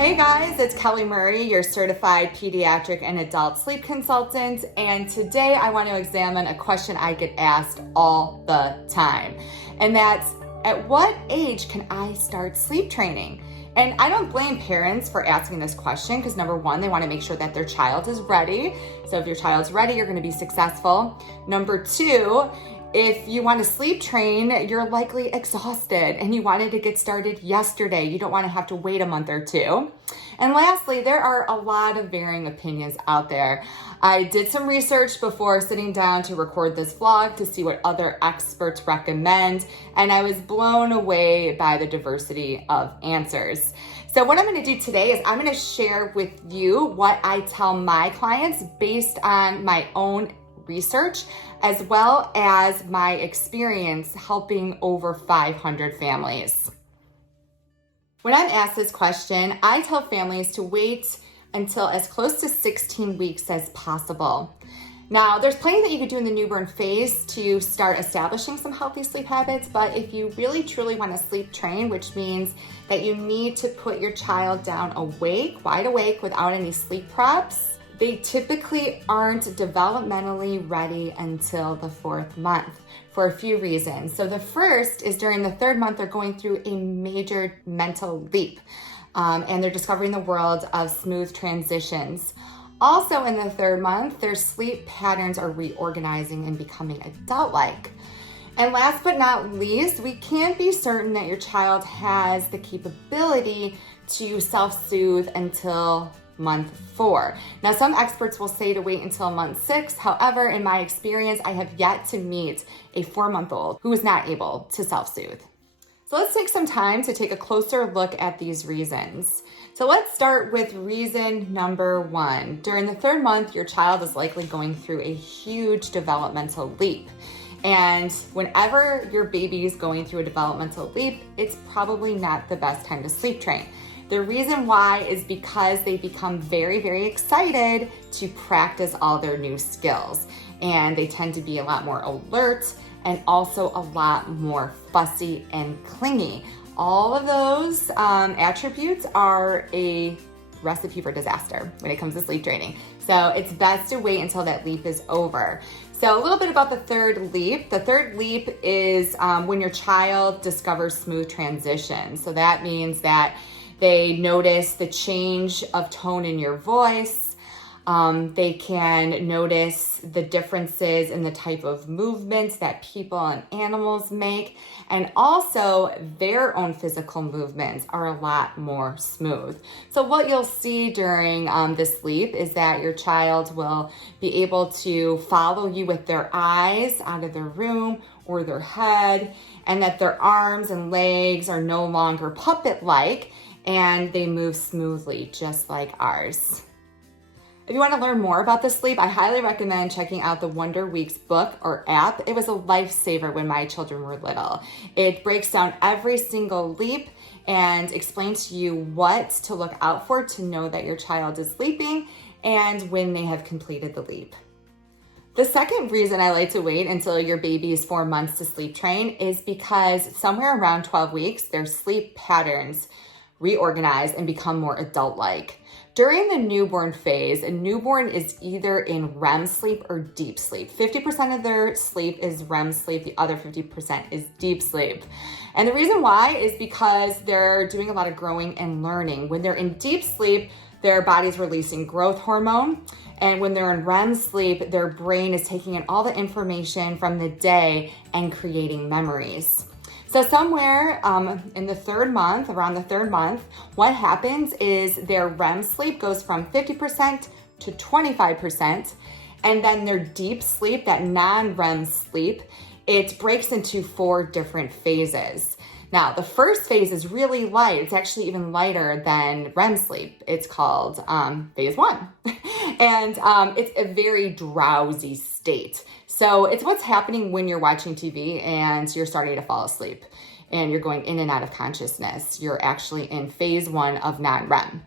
Hey guys, it's Kelly Murray, your certified pediatric and adult sleep consultant, and today I want to examine a question I get asked all the time, and that's, at what age can I start sleep training? And I don't blame parents for asking this question because number one, they want to make sure that their child is ready. So if your child's ready, you're going to be successful. Number two, if you want to sleep train, you're likely exhausted and you wanted to get started yesterday. You don't want to have to wait a month or two. And lastly, there are a lot of varying opinions out there. I did some research before sitting down to record this vlog to see what other experts recommend, and I was blown away by the diversity of answers. So what I'm going to do today is I'm going to share with you what I tell my clients based on my own research, as well as my experience helping over 500 families. When I'm asked this question, I tell families to wait until as close to 16 weeks as possible. Now, there's plenty that you could do in the newborn phase to start establishing some healthy sleep habits, but if you really truly want to sleep train, which means that you need to put your child down awake, wide awake, without any sleep props, they typically aren't developmentally ready until the 4th month for a few reasons. So the first is during the 3rd month, they're going through a major mental leap, and they're discovering the world of smooth transitions. Also in the 3rd month, their sleep patterns are reorganizing and becoming adult-like. And last but not least, we can't be certain that your child has the capability to self-soothe until month 4. Now, some experts will say to wait until month 6. However, in my experience, I have yet to meet a 4-month-old who is not able to self-soothe. So let's take some time to take a closer look at these reasons. So let's start with reason number 1. During the 3rd month, your child is likely going through a huge developmental leap. And whenever your baby is going through a developmental leap, it's probably not the best time to sleep train. The reason why is because they become very, very excited to practice all their new skills. And they tend to be a lot more alert and also a lot more fussy and clingy. All of those attributes are a recipe for disaster when it comes to sleep training. So it's best to wait until that leap is over. So a little bit about the 3rd leap. The 3rd leap is when your child discovers smooth transition. So that means that they notice the change of tone in your voice. They can notice the differences in the type of movements that people and animals make. And also their own physical movements are a lot more smooth. So what you'll see during this sleep is that your child will be able to follow you with their eyes out of their room or their head, and that their arms and legs are no longer puppet-like, and they move smoothly, just like ours. If you want to learn more about the sleep, I highly recommend checking out the Wonder Weeks book or app. It was a lifesaver when my children were little. It breaks down every single leap and explains to you what to look out for to know that your child is sleeping and when they have completed the leap. The second reason I like to wait until your baby is 4 months to sleep train is because somewhere around 12 weeks, their sleep patterns reorganize and become more adult-like. During the newborn phase, a newborn is either in REM sleep or deep sleep. 50% of their sleep is REM sleep, the other 50% is deep sleep. And the reason why is because they're doing a lot of growing and learning. When they're in deep sleep, their body's releasing growth hormone. And when they're in REM sleep, their brain is taking in all the information from the day and creating memories. So somewhere in the 3rd month, around the 3rd month, what happens is their REM sleep goes from 50% to 25%, and then their deep sleep, that non-REM sleep, it breaks into 4 different phases. Now, the first phase is really light. It's actually even lighter than REM sleep. It's called phase 1. And it's a very drowsy state. So it's what's happening when you're watching TV and you're starting to fall asleep and you're going in and out of consciousness. You're actually in phase 1 of non-REM.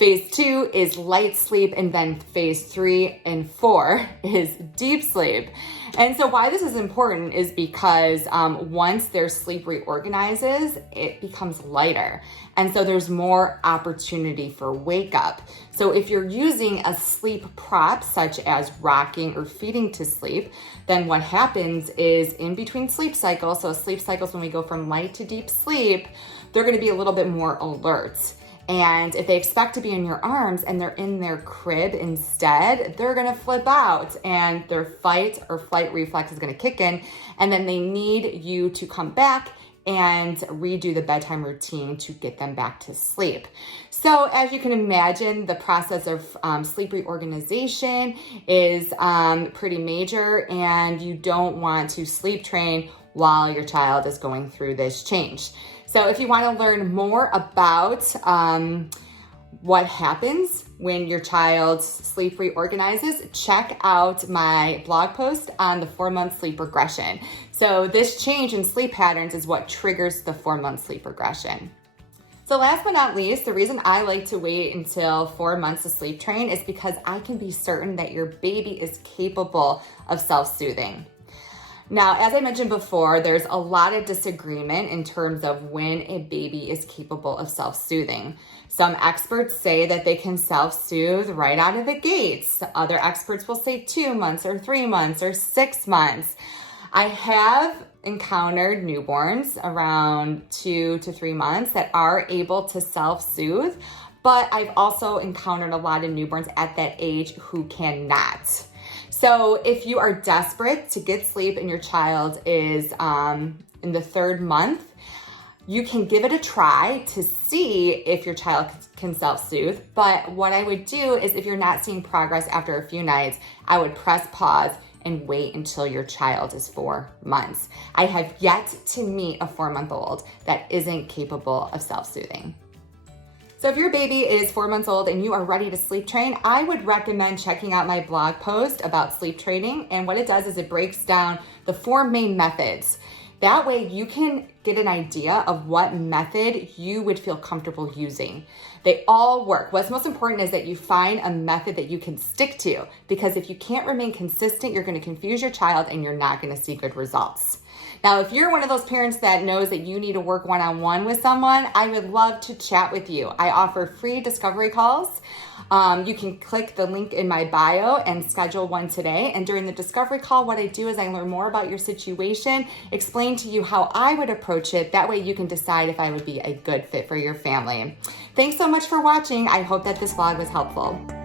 Phase 2 is light sleep, and then phase 3 and 4 is deep sleep. And so why this is important is because once their sleep reorganizes, it becomes lighter. And so there's more opportunity for wake up. So if you're using a sleep prop, such as rocking or feeding to sleep, then what happens is in between sleep cycles, so sleep cycles when we go from light to deep sleep, they're gonna be a little bit more alert. And if they expect to be in your arms and they're in their crib instead, they're gonna flip out and their fight or flight reflex is gonna kick in, and then they need you to come back and redo the bedtime routine to get them back to sleep. So as you can imagine, the process of sleep reorganization is pretty major, and you don't want to sleep train while your child is going through this change. So if you want to learn more about what happens when your child's sleep reorganizes, check out my blog post on the 4-month sleep regression. So this change in sleep patterns is what triggers the 4-month sleep regression. So last but not least, the reason I like to wait until 4 months to sleep train is because I can be certain that your baby is capable of self-soothing. Now, as I mentioned before, there's a lot of disagreement in terms of when a baby is capable of self-soothing. Some experts say that they can self-soothe right out of the gates. Other experts will say 2 months or 3 months or 6 months. I have encountered newborns around 2 to 3 months that are able to self-soothe, but I've also encountered a lot of newborns at that age who cannot. So if you are desperate to get sleep and your child is in the 3rd month, you can give it a try to see if your child can self-soothe. But what I would do is, if you're not seeing progress after a few nights, I would press pause and wait until your child is 4 months. I have yet to meet a 4-month-old that isn't capable of self-soothing. So if your baby is 4 months old and you are ready to sleep train, I would recommend checking out my blog post about sleep training. And what it does is it breaks down the 4 main methods. That way you can get an idea of what method you would feel comfortable using. They all work. What's most important is that you find a method that you can stick to, because if you can't remain consistent, you're going to confuse your child and you're not going to see good results. Now, if you're one of those parents that knows that you need to work one-on-one with someone, I would love to chat with you. I offer free discovery calls. You can click the link in my bio and schedule one today. And during the discovery call, what I do is I learn more about your situation, explain to you how I would approach it. That way you can decide if I would be a good fit for your family. Thanks so much for watching. I hope that this vlog was helpful.